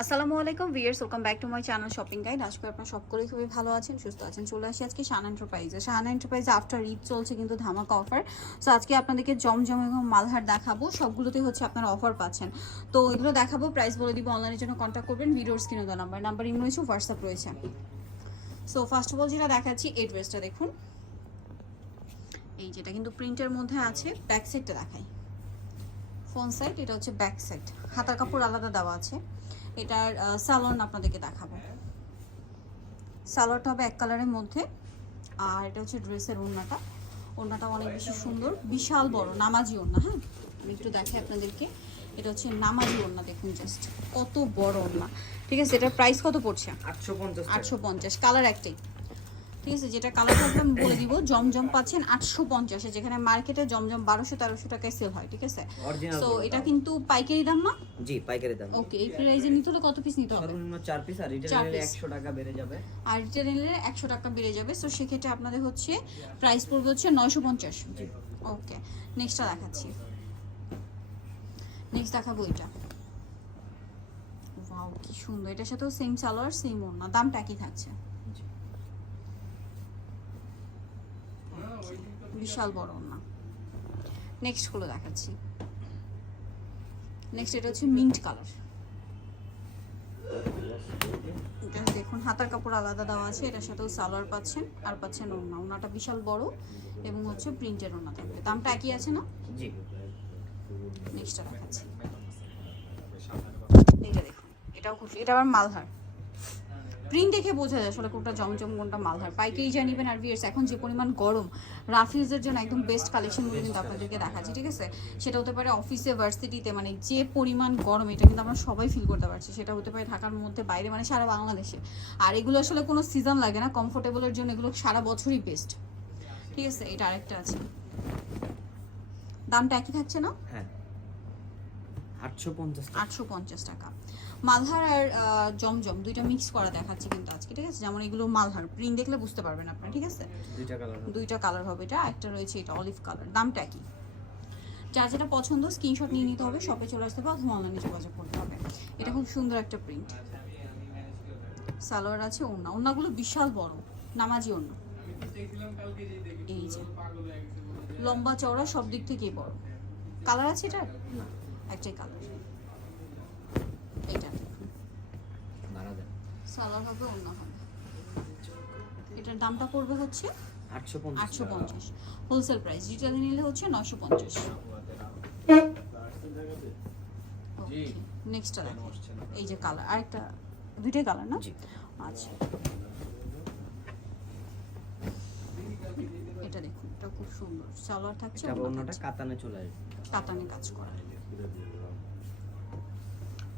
আসসালামু আলাইকুম viewers welcome back to my channel shopping guide. আজকে আপনারা সকলেই খুবই ভালো আছেন, সুস্থ আছেন। চলে আসি আজকে শান এন্টারপ্রাইজে। শান এন্টারপ্রাইজে আফটার ঈদ চলছে কিন্তু ধামাকা অফার সো আজকে আপনাদেরকে জমজম এবং মালহার দেখাবো। সবগুলোতে হচ্ছে আপনারা অফার পাচ্ছেন। তো এগুলো দেখাবো প্রাইস বলে দিব অনলাইনের জন্য কন্ট্যাক্ট করবেন। ভিডিওর স্ক্রিনে দেওয়া নাম্বার নাম্বার ইম রয়েছে হোয়াটসঅ্যাপ রয়েছে। সো ফার্স্ট অফ অল যেটা দেখাচ্ছি এই ড্রেসটা দেখুন। এই যেটা কিন্তু প্রিন্টের মধ্যে আছে ব্যাক সাইডটা দেখাই। ফোন সাইড এটা হচ্ছে ব্যাক সাইড হাতার কাপড় আলাদা দেওয়া আছে। এটার স্যালন আপনাদেরকে দেখাবো। স্যালোয়ারটা হবে এক কালারের মধ্যে। আর এটা হচ্ছে ড্রেসের ওড়নাটা। ওড়নাটা অনেক বেশি সুন্দর। বিশাল বড় নামাজি ওড়না হ্যাঁ? আমি একটু দেখাই আপনাদেরকে। এটা হচ্ছে নামাজি ওড়না দেখুন জাস্ট কত বড় ওড়না। ঠিক আছে এটার প্রাইস কত পড়ছে? আটশো পঞ্চাশ আটশো পঞ্চাশ। কালার একটাই। ঠিক আছে যেটা কালার থাকবে আমি বলে দিব জমজম পাচ্ছেন আটশো পঞ্চাশে যেখানে মার্কেটে জমজম বারোশো তেরোশো টাকায় সেল হয় ঠিক আছে? তো এটা কিন্তু পাইকারি দাম না? জি পাইকারি দাম। ওকে এই প্রাইজে নিতে হলে কত পিস নিতে হবে? সর্বনিম্ন চার পিস আর রিটেল চার নিলে piece। একশো টাকা বেড়ে যাবে। আর রিটেল নিলে একশো টাকা বেড়ে যাবে সো সেক্ষেত্রে আপনাদের হচ্ছে প্রাইস পড়বে হচ্ছে নয়শো পঞ্চাশ। জি। ওকে নেক্সটটা দেখাচ্ছি। নেক্সট দেখাবো এটা। ওয়াও কি সুন্দর এটার সাথেও সেম সালোয়ার সেম ওড়না দামটা একই থাকছে জি। বিশাল বড় ওড়না। নেক্সটগুলো দেখাচ্ছি। নেক্সট এটা হচ্ছে মিন্ট কালার এটা দেখুন হাতার কাপড় আলাদা দেওয়া আছে এটার সাথেও সালোয়ার পাচ্ছেন আর পাচ্ছেন ওড়না। ওড়নাটা বিশাল বড় এবং হচ্ছে প্রিন্টের ওড়না থাকবে। দামটা একই আছে না? জি। নেক্সটটা দেখাচ্ছি। এইটা দেখুন এটাও খুব এটা আবার মালহার। প্রিন্ট দেখে বোঝা যায় আসলে কোনটা জমজম কোনটা মালহার পাইকারি যা নিবেন আর ভিয়ার্স এখন যে পরিমাণ গরম রাফিজের জন্য একদম বেস্ট কালেকশনগুলো কিন্তু আপনাদেরকে দেখাচ্ছি ঠিক আছে? সেটা হতে পারে অফিসে ভার্সিটিতে মানে যে পরিমাণ গরম এটা কিন্তু আমরা সবাই ফিল করতে পারছি। সেটা হতে পারে ঢাকার মধ্যে বাইরে মানে সারা বাংলাদেশে। আর এগুলো আসলে কোনো সিজন লাগে না কমফোর্টেবলের জন্য এগুলো সারা বছরই বেস্ট ঠিক আছে? এটা আরেকটা আছে। দামটা একই থাকছে না? হ্যাঁ। আটশো পঞ্চাশ আটশো পঞ্চাশ টাকা। মালহার আর জমজম দুইটা মিক্স করা দেখাচ্ছি কিন্তু আজকে ঠিক আছে? যেমন এগুলো মালহার। প্রিন্ট দেখলে বুঝতে পারবেন আপনারা ঠিক আছে? দুইটা কালার দুইটা কালার হবে এটা একটা রয়েছে এটা অলিভ কালার দামটা কি? যার যেটা পছন্দ স্ক্রিনশট নিয়ে নিতে হবে শপে চলে আসতে হবে অথবা অনলাইনে যোগাযোগ করতে হবে। এটা খুব সুন্দর একটা প্রিন্ট সালোয়ার আছে ওড়না। ওড়নাগুলো বিশাল বড় নামাজি ওড়না। এই যে। লম্বা চওড়া সব দিক থেকেই বড়। কালার আছে এটা একটাই কালার এটা সালোয়ার হবে অন্য হবে। এটার দামটা পড়বে হচ্ছে আটশো পঞ্চাশ হোলসেল প্রাইস রিটেলে নিলে হচ্ছে নশো পঞ্চাশ। নেক্সটটা দেখো এই যে কালার আরেকটা দুইটাই কালার না? আচ্ছা। এটা দেখুন এটা খুব সুন্দর। সালোয়ার থাকছে। কাতানে চলে আসবে। কাতানে কাজ করা।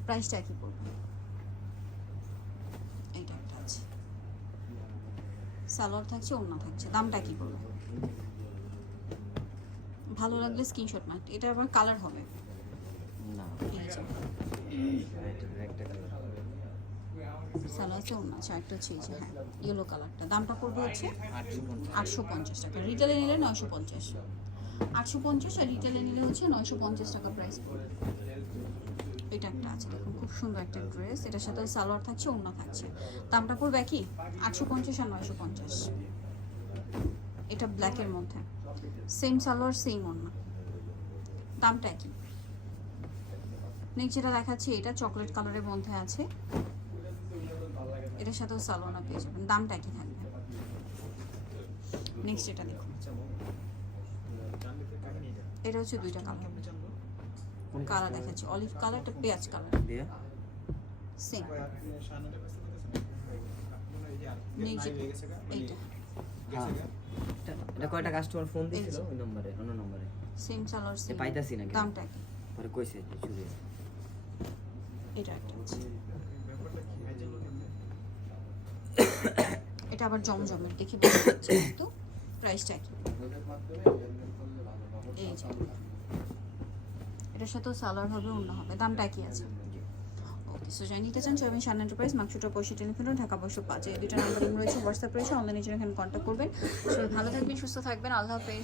প্রাইসটা কি পড়বে? এইটা একটা আছে। সালোয়ার থাকছে ওড়না থাকছে। দামটা কি পড়বে? ভালো লাগলে স্ক্রিনশট মার। এটা আবার কালার হবে। না। সালোয়ার আছে ওড়না আছে। একটা হচ্ছে এই যে হ্যাঁ ইয়েলো কালারটা দামটা পড়বে হচ্ছে আটশো আটশো পঞ্চাশ টাকা। রিটেলে নিলে নয়শো পঞ্চাশ। আটশো পঞ্চাশ আর রিটেলে নিলে হচ্ছে নয়শো পঞ্চাশ টাকা প্রাইস পড়বে। এটা একটা আছে, দেখুন, খুব সুন্দর একটা ড্রেস এটার সাথে সালোয়ার থাকছে অন্য থাকছে। দামটা পড়বে কি? আটশো পঞ্চাশ আর নয়শো পঞ্চাশ। এটা ব্ল্যাকের মধ্যে। সেম সালোয়ার সেম ওড়না। দামটা কি নেক্সট যেটা দেখাচ্ছি, এটা চকলেট কালারের মধ্যে আছে। এটার সাথেও সালোয়ার পেয়ে যাবেন। দামটা কি থাকবে। নেক্সট এটা দেখুন। এটা হচ্ছে দুইটা কালার কালার দেখাচ্ছি। অলিভ কালার একটা পেঁয়াজ কালার সেম এইটা। হ্যাঁ। এটা- এটা কয়টা কাস্টমার ফোন দিয়েছিল ওই নম্বরে অন্য নম্বরে সেম সালোয়ার সেম পাইতাছি না দামটা কি পরে কইছে চুরি এটা একটা এটা আবার জমজমের। দেখি যাচ্ছে প্রাইসটা কি এই যে। এটার সাথেও সালোয়ার হবে অন্য হবে। দামটা কি আছে। ওকে সো যাই নিতে চান সেভেন সান এন্টারপ্রাইজ মাকসুটা পয়সা টেলিফোন, ঢাকা বসে পাঁচ এই দুটো নাম্বার রয়েছে হোয়াটসঅ্যাপ রয়েছে অনলাইনে জন্য এখানে কন্ট্যাক্ট করবেন। সবাই ভালো থাকবেন, সুস্থ থাকবেন। আল্লাহ হাফেজ।